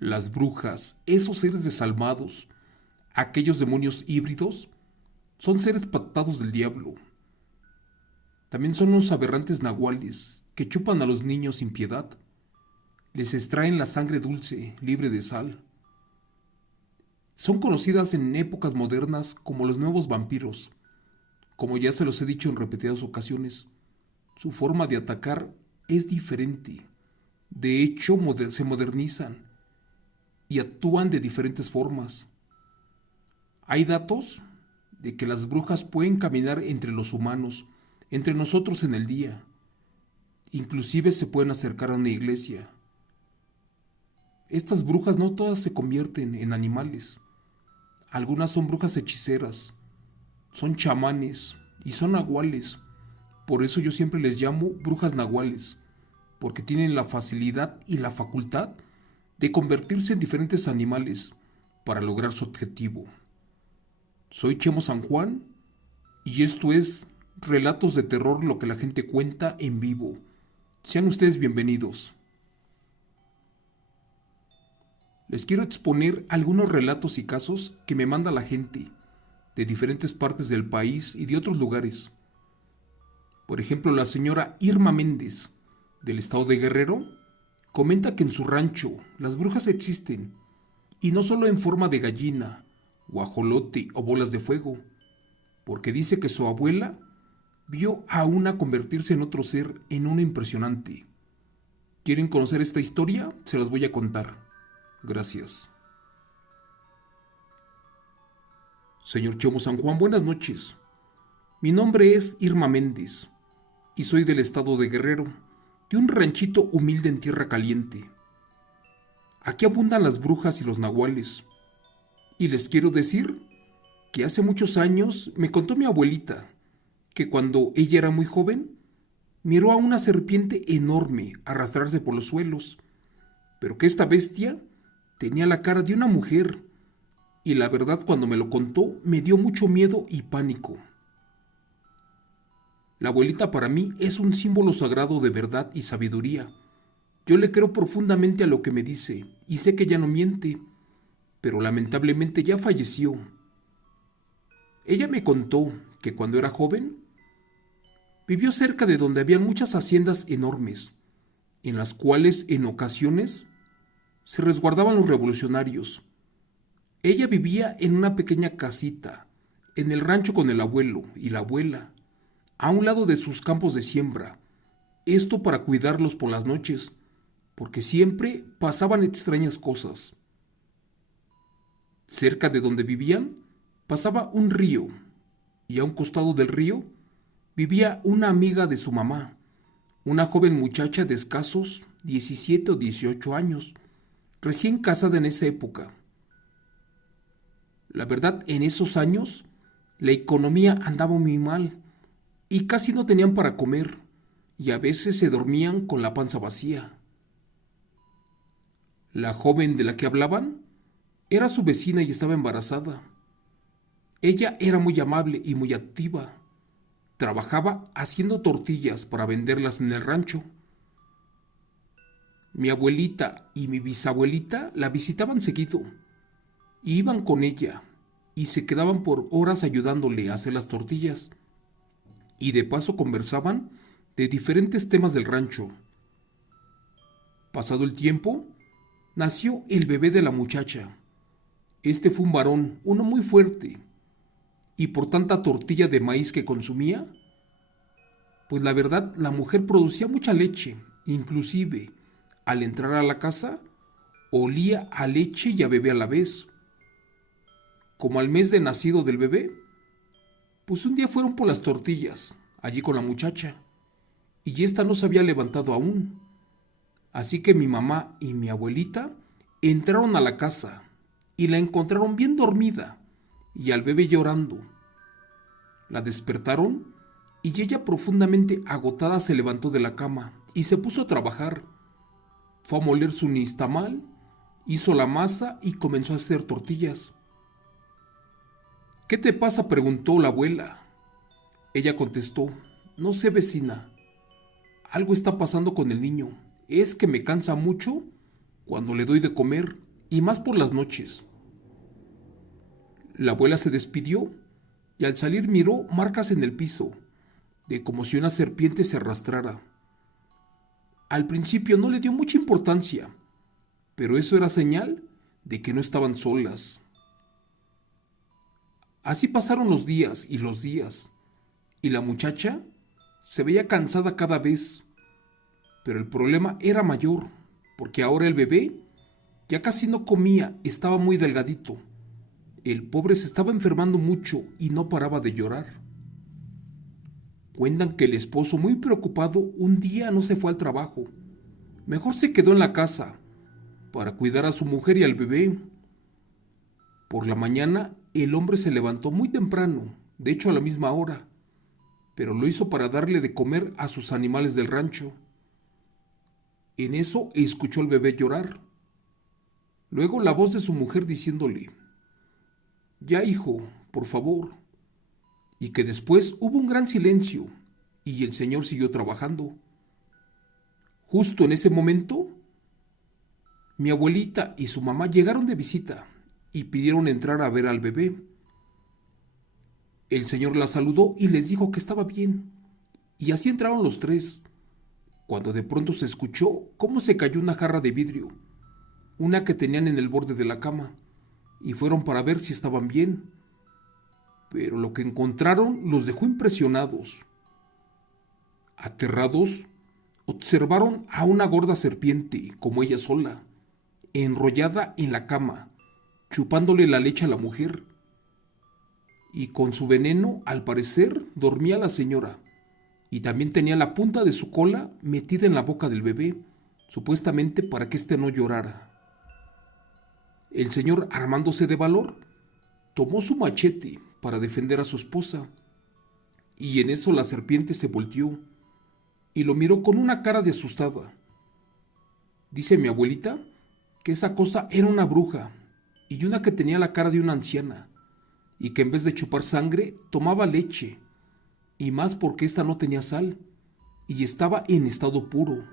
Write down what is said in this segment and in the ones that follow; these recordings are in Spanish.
Las brujas, esos seres desalmados, aquellos demonios híbridos, son seres pactados del diablo. También son unos aberrantes nahuales que chupan a los niños sin piedad. Les extraen la sangre dulce, libre de sal. Son conocidas en épocas modernas como los nuevos vampiros. Como ya se los he dicho en repetidas ocasiones, su forma de atacar es diferente. De hecho, se modernizan y actúan de diferentes formas. Hay datos de que las brujas pueden caminar entre los humanos, entre nosotros en el día. Inclusive se pueden acercar a una iglesia. Estas brujas no todas se convierten en animales. Algunas son brujas hechiceras, son chamanes y son nahuales. Por eso yo siempre les llamo brujas nahuales, porque tienen la facilidad y la facultad de convertirse en diferentes animales para lograr su objetivo. Soy Chemo San Juan y esto es Relatos de Terror, lo que la gente cuenta en vivo. Sean ustedes bienvenidos. Les quiero exponer algunos relatos y casos que me manda la gente de diferentes partes del país y de otros lugares. Por ejemplo, la señora Irma Méndez, del estado de Guerrero, comenta que en su rancho las brujas existen, y no solo en forma de gallina, guajolote o bolas de fuego, porque dice que su abuela vio a una convertirse en otro ser en uno impresionante. ¿Quieren conocer esta historia? Se las voy a contar. Gracias. Señor Chemo San Juan, buenas noches. Mi nombre es Irma Méndez y soy del estado de Guerrero, de un ranchito humilde en tierra caliente. Aquí abundan las brujas y los nahuales. Y les quiero decir que hace muchos años me contó mi abuelita que cuando ella era muy joven, miró a una serpiente enorme arrastrarse por los suelos, pero que esta bestia tenía la cara de una mujer, y la verdad cuando me lo contó me dio mucho miedo y pánico. La abuelita para mí es un símbolo sagrado de verdad y sabiduría. Yo le creo profundamente a lo que me dice, y sé que ella no miente, pero lamentablemente ya falleció. Ella me contó que cuando era joven, vivió cerca de donde habían muchas haciendas enormes, en las cuales en ocasiones se resguardaban los revolucionarios. Ella vivía en una pequeña casita, en el rancho con el abuelo y la abuela, a un lado de sus campos de siembra, esto para cuidarlos por las noches, porque siempre pasaban extrañas cosas. Cerca de donde vivían pasaba un río, y a un costado del río vivía una amiga de su mamá, una joven muchacha de escasos 17 o 18 años, recién casada en esa época. La verdad, en esos años, la economía andaba muy mal y casi no tenían para comer, y a veces se dormían con la panza vacía. La joven de la que hablaban era su vecina y estaba embarazada. Ella era muy amable y muy activa. Trabajaba haciendo tortillas para venderlas en el rancho. Mi abuelita y mi bisabuelita la visitaban seguido. Iban con ella y se quedaban por horas ayudándole a hacer las tortillas. Y de paso conversaban de diferentes temas del rancho. Pasado el tiempo, nació el bebé de la muchacha. Este fue un varón, uno muy fuerte, y por tanta tortilla de maíz que consumía, pues la verdad la mujer producía mucha leche, inclusive al entrar a la casa olía a leche y a bebé a la vez. Como al mes de nacido del bebé, pues un día fueron por las tortillas, allí con la muchacha, y ésta no se había levantado aún. Así que mi mamá y mi abuelita entraron a la casa y la encontraron bien dormida y al bebé llorando. La despertaron y ella, profundamente agotada, se levantó de la cama y se puso a trabajar. Fue a moler su nixtamal, hizo la masa y comenzó a hacer tortillas. ¿Qué te pasa?, preguntó la abuela. Ella contestó: no sé, vecina, algo está pasando con el niño. Es que me cansa mucho cuando le doy de comer y más por las noches. La abuela se despidió y al salir miró marcas en el piso, de como si una serpiente se arrastrara. Al principio no le dio mucha importancia, pero eso era señal de que no estaban solas. Así pasaron los días, y la muchacha se veía cansada cada vez, pero el problema era mayor, porque ahora el bebé ya casi no comía, estaba muy delgadito. El pobre se estaba enfermando mucho y no paraba de llorar. Cuentan que el esposo, muy preocupado, un día no se fue al trabajo. Mejor se quedó en la casa para cuidar a su mujer y al bebé. Por la mañana, el hombre se levantó muy temprano, de hecho a la misma hora, pero lo hizo para darle de comer a sus animales del rancho. En eso escuchó al bebé llorar. Luego la voz de su mujer diciéndole: «Ya, hijo, por favor». Y que después hubo un gran silencio y el señor siguió trabajando. Justo en ese momento, mi abuelita y su mamá llegaron de visita y pidieron entrar a ver al bebé. El señor la saludó y les dijo que estaba bien, y así entraron los tres, cuando de pronto se escuchó cómo se cayó una jarra de vidrio, una que tenían en el borde de la cama, y fueron para ver si estaban bien. Pero lo que encontraron los dejó impresionados. Aterrados, observaron a una gorda serpiente, como ella sola, enrollada en la cama, chupándole la leche a la mujer. Y con su veneno, al parecer, dormía la señora, y también tenía la punta de su cola metida en la boca del bebé, supuestamente para que éste no llorara. El señor, armándose de valor, tomó su machete para defender a su esposa, y en eso la serpiente se volteó y lo miró con una cara de asustada. Dice mi abuelita que esa cosa era una bruja, y una que tenía la cara de una anciana, y que en vez de chupar sangre tomaba leche, y más porque ésta no tenía sal, y estaba en estado puro.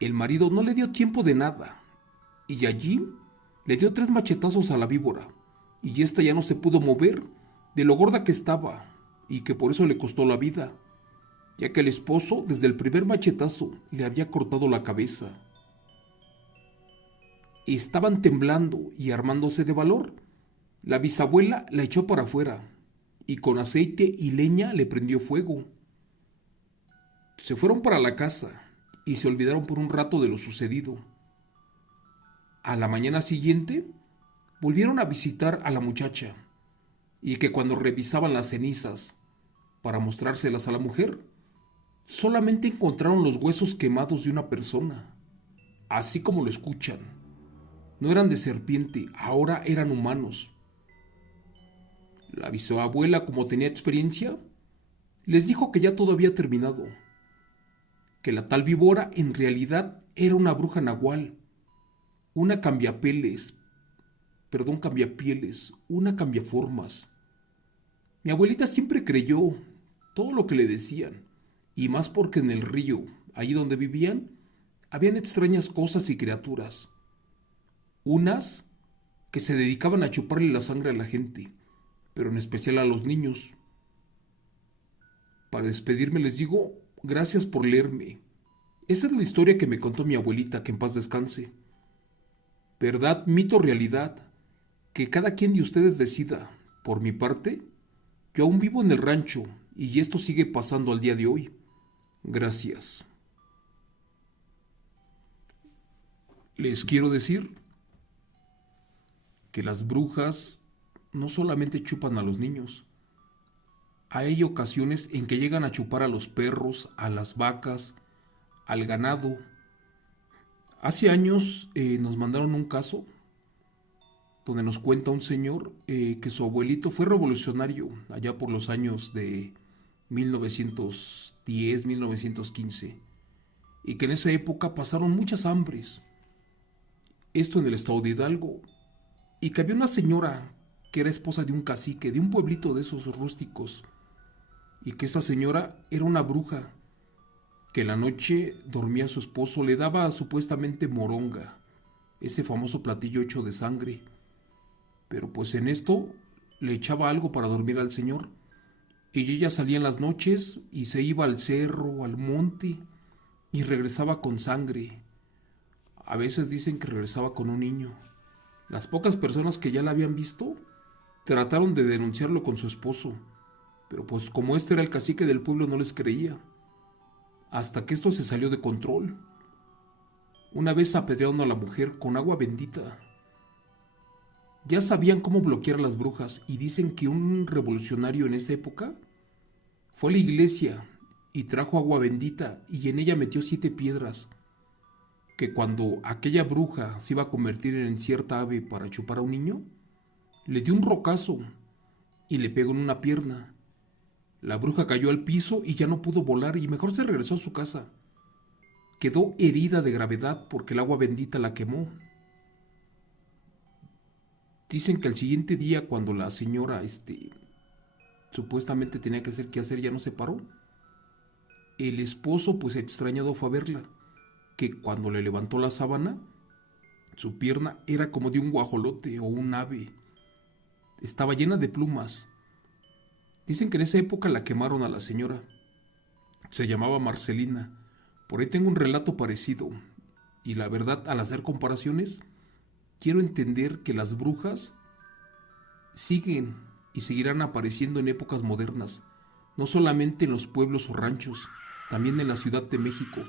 El marido no le dio tiempo de nada, y allí le dio 3 machetazos a la víbora, y ésta ya no se pudo mover de lo gorda que estaba, y que por eso le costó la vida, ya que el esposo desde el primer machetazo le había cortado la cabeza. Estaban temblando y armándose de valor. La bisabuela la echó para afuera y con aceite y leña le prendió fuego. Se fueron para la casa y se olvidaron por un rato de lo sucedido. A la mañana siguiente volvieron a visitar a la muchacha, y que cuando revisaban las cenizas para mostrárselas a la mujer, solamente encontraron los huesos quemados de una persona, así como lo escuchan. No eran de serpiente, ahora eran humanos. La bisabuela, como tenía experiencia, les dijo que ya todo había terminado, que la tal víbora en realidad era una bruja nahual, una cambiapieles, una cambiaformas. Mi abuelita siempre creyó todo lo que le decían, y más porque en el río, allí donde vivían, habían extrañas cosas y criaturas. Unas que se dedicaban a chuparle la sangre a la gente, pero en especial a los niños. Para despedirme les digo, gracias por leerme. Esa es la historia que me contó mi abuelita, que en paz descanse. Verdad, mito, realidad, que cada quien de ustedes decida. Por mi parte, yo aún vivo en el rancho y esto sigue pasando al día de hoy. Gracias. Les quiero decir que las brujas no solamente chupan a los niños. Hay ocasiones en que llegan a chupar a los perros, a las vacas, al ganado. Hace años nos mandaron un caso donde nos cuenta un señor que su abuelito fue revolucionario allá por los años de 1910, 1915, y que en esa época pasaron muchas hambres. Esto en el estado de Hidalgo. Y que había una señora que era esposa de un cacique, de un pueblito de esos rústicos, y que esa señora era una bruja, que en la noche dormía a su esposo, le daba supuestamente moronga, ese famoso platillo hecho de sangre. Pero pues en esto le echaba algo para dormir al señor. Y ella salía en las noches y se iba al cerro, al monte, y regresaba con sangre. A veces dicen que regresaba con un niño. Las pocas personas que ya la habían visto trataron de denunciarlo con su esposo, pero pues como este era el cacique del pueblo no les creía. Hasta que esto se salió de control. Una vez apedrearon a la mujer con agua bendita. Ya sabían cómo bloquear a las brujas y dicen que un revolucionario en esa época fue a la iglesia y trajo agua bendita y en ella metió 7 piedras, que cuando aquella bruja se iba a convertir en cierta ave para chupar a un niño, le dio un rocazo y le pegó en una pierna. La bruja cayó al piso y ya no pudo volar y mejor se regresó a su casa. Quedó herida de gravedad porque el agua bendita la quemó. Dicen que al siguiente día, cuando la señora supuestamente tenía que hacer qué hacer, ya no se paró. El esposo, pues extrañado, fue a verla, que cuando le levantó la sábana, su pierna era como de un guajolote o un ave. Estaba llena de plumas. Dicen que en esa época la quemaron a la señora. Se llamaba Marcelina. Por ahí tengo un relato parecido. Y la verdad, al hacer comparaciones, quiero entender que las brujas siguen y seguirán apareciendo en épocas modernas, no solamente en los pueblos o ranchos, también en la Ciudad de México,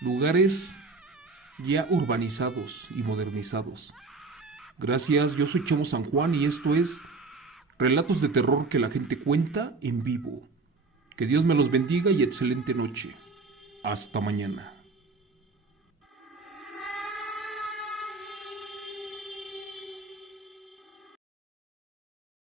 lugares ya urbanizados y modernizados. Gracias, yo soy Chamo San Juan y esto es Relatos de Terror que la gente cuenta en vivo. Que Dios me los bendiga y excelente noche. Hasta mañana.